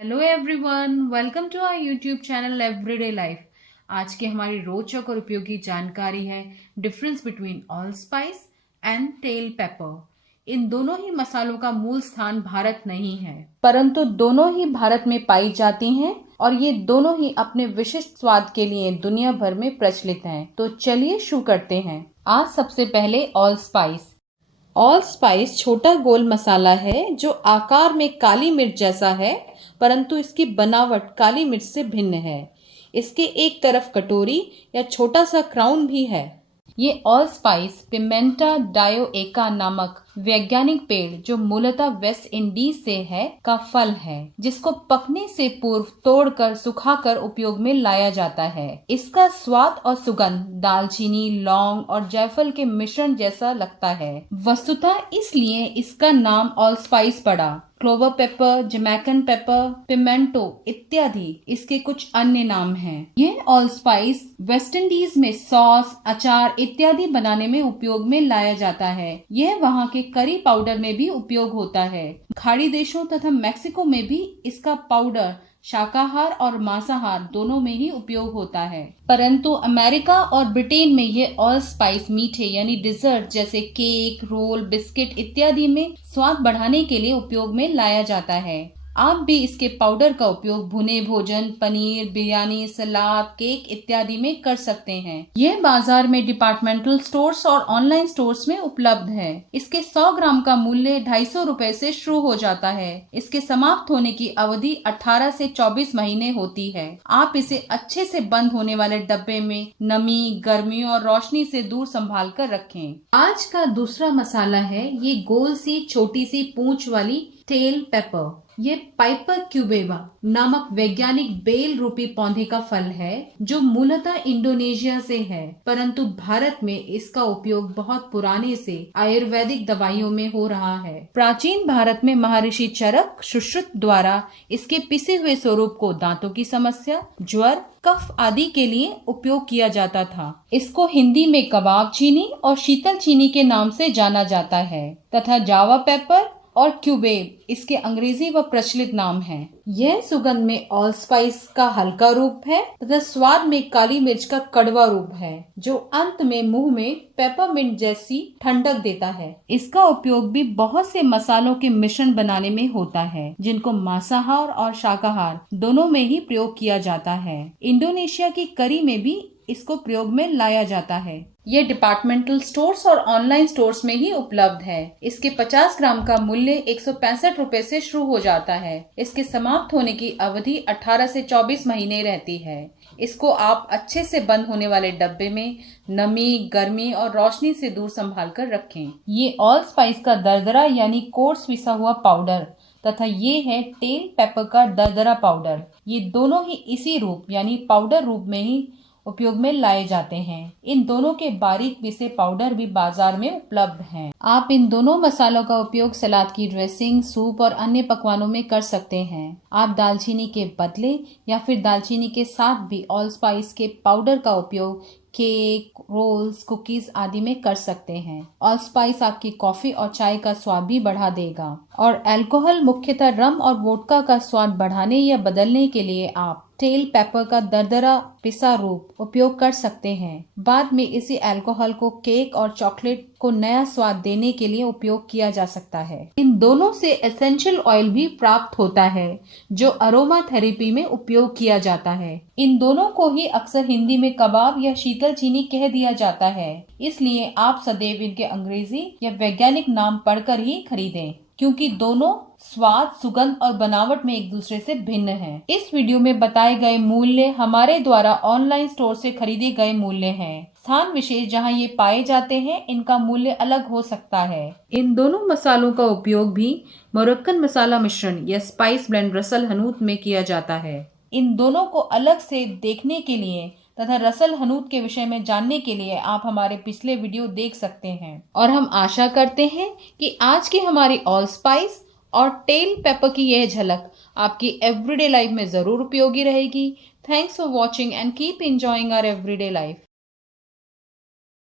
Hello everyone, welcome to our YouTube channel everyday life. आज की हमारी रोचक और उपयोगी जानकारी है difference between allspice and tail pepper. इन दोनों ही मसालों का मूल स्थान भारत नहीं है, परंतु दोनों ही भारत में पाई जाती हैं और ये दोनों ही अपने विशिष्ट स्वाद के लिए दुनिया भर में प्रचलित हैं। तो चलिए शुरू करते हैं। आज सबसे पहले ऑल स्पाइस। ऑल स्पाइस छोटा गोल मसाला है जो आकार में काली मिर्च जैसा है, परंतु इसकी बनावट काली मिर्च से भिन्न है। इसके एक तरफ कटोरी या छोटा सा क्राउन भी है। ये ऑल स्पाइस पिमेंटा डायोएका नामक वैज्ञानिक पेड़, जो मूलतः वेस्ट इंडीज से है, का फल है, जिसको पकने से पूर्व तोड़कर सुखाकर उपयोग में लाया जाता है। इसका स्वाद और सुगंध दालचीनी, लौंग और जायफल के मिश्रण जैसा लगता है। वस्तुतः इसलिए इसका नाम ऑल स्पाइस पड़ा। Clover paper, Jamaican paper, pimento इत्यादि इसके कुछ अन्य नाम हैं। यह ऑल स्पाइस वेस्ट इंडीज में सॉस, अचार इत्यादि बनाने में उपयोग में लाया जाता है। यह वहाँ के करी पाउडर में भी उपयोग होता है। खाड़ी देशों तथा मैक्सिको में भी इसका पाउडर शाकाहार और मांसाहार दोनों में ही उपयोग होता है। परंतु अमेरिका और ब्रिटेन में ये ऑल स्पाइस मीठे यानी डिजर्ट जैसे केक, रोल, बिस्किट इत्यादि में स्वाद बढ़ाने के लिए उपयोग में लाया जाता है। आप भी इसके पाउडर का उपयोग भुने भोजन, पनीर, बिरयानी, सलाद, केक इत्यादि में कर सकते हैं। यह बाजार में डिपार्टमेंटल स्टोर्स और ऑनलाइन स्टोर्स में उपलब्ध है। इसके 100 ग्राम का मूल्य 250 रुपए से शुरू हो जाता है। इसके समाप्त होने की अवधि 18 से 24 महीने होती है। आप इसे अच्छे से बंद होने वाले डब्बे में नमी, गर्मी और रोशनी से दूर संभाल कर रखें। आज का दूसरा मसाला है ये गोल सी छोटी सी पूंछ वाली टेल पेपर। ये पाइपर क्यूबेवा नामक वैज्ञानिक बेल रूपी पौधे का फल है, जो मूलतः इंडोनेशिया से है, परंतु भारत में इसका उपयोग बहुत पुराने से आयुर्वेदिक दवाइयों में हो रहा है। प्राचीन भारत में महर्षि चरक, सुश्रुत द्वारा इसके पिसे हुए स्वरूप को दांतों की समस्या, ज्वर, कफ आदि के लिए उपयोग किया जाता था। इसको हिंदी में कबाब चीनी और शीतल चीनी के नाम से जाना जाता है तथा जावा पेपर और क्यूबेब इसके अंग्रेजी व प्रचलित नाम हैं। यह सुगंध में ऑल स्पाइस का हल्का रूप है तथा स्वाद में काली मिर्च का कड़वा रूप है, जो अंत में मुंह में पेपरमिंट जैसी ठंडक देता है। इसका उपयोग भी बहुत से मसालों के मिश्रण बनाने में होता है, जिनको मांसाहार और शाकाहार दोनों में ही प्रयोग किया जाता है। इंडोनेशिया की करी में भी इसको प्रयोग में लाया जाता है। ये डिपार्टमेंटल स्टोर्स और ऑनलाइन स्टोर्स में ही उपलब्ध है। इसके 50 ग्राम का मूल्य 165 रुपए से शुरू हो जाता है। इसके समाप्त होने की अवधि 18 से 24 महीने रहती है। इसको आप अच्छे से बंद होने वाले डब्बे में नमी, गर्मी और रोशनी से दूर संभाल कर रखें। ये ऑल स्पाइस का दरदरा यानी कोर्स पिसा हुआ पाउडर तथा ये है टेल पेपर का दरदरा पाउडर। ये दोनों ही इसी रूप यानी पाउडर रूप में ही उपयोग में लाए जाते हैं। इन दोनों के बारीक पिसे पाउडर भी बाजार में उपलब्ध हैं। आप इन दोनों मसालों का उपयोग सलाद की ड्रेसिंग, सूप और अन्य पकवानों में कर सकते हैं। आप दालचीनी के बदले या फिर दालचीनी के साथ भी ऑल स्पाइस के पाउडर का उपयोग केक, रोल्स, कुकीज आदि में कर सकते हैं। ऑल स्पाइस आपकी कॉफी और चाय का स्वाद भी बढ़ा देगा और अल्कोहल, मुख्यतः रम और वोडका का स्वाद बढ़ाने या बदलने के लिए आप टेल पेपर का दरदरा पिसा रूप उपयोग कर सकते हैं। बाद में इसी अल्कोहल को केक और चॉकलेट को नया स्वाद देने के लिए उपयोग किया जा सकता है। इन दोनों से एसेंशियल ऑयल भी प्राप्त होता है, जो अरोमा थेरेपी में उपयोग किया जाता है। इन दोनों को ही अक्सर हिंदी में कबाब या शीतल चीनी कह दिया जाता है, इसलिए आप सदैव इनके अंग्रेजी या वैज्ञानिक नाम पढ़कर ही खरीदें, क्योंकि दोनों स्वाद, सुगंध और बनावट में एक दूसरे से भिन्न हैं। इस वीडियो में बताए गए मूल्य हमारे द्वारा ऑनलाइन स्टोर से खरीदे गए मूल्य हैं। स्थान विशेष जहां ये पाए जाते हैं, इनका मूल्य अलग हो सकता है। इन दोनों मसालों का उपयोग भी मोरक्कन मसाला मिश्रण या स्पाइस ब्लेंड रसल हनूत में किया जाता है। इन दोनों को अलग से देखने के लिए तथा रसल हनूत के विषय में जानने के लिए आप हमारे पिछले वीडियो देख सकते हैं। और हम आशा करते हैं कि आज की हमारी ऑल स्पाइस और टेल पेपर की यह झलक आपकी एवरीडे लाइफ में जरूर उपयोगी रहेगी। Thanks for watching and keep enjoying our everyday life.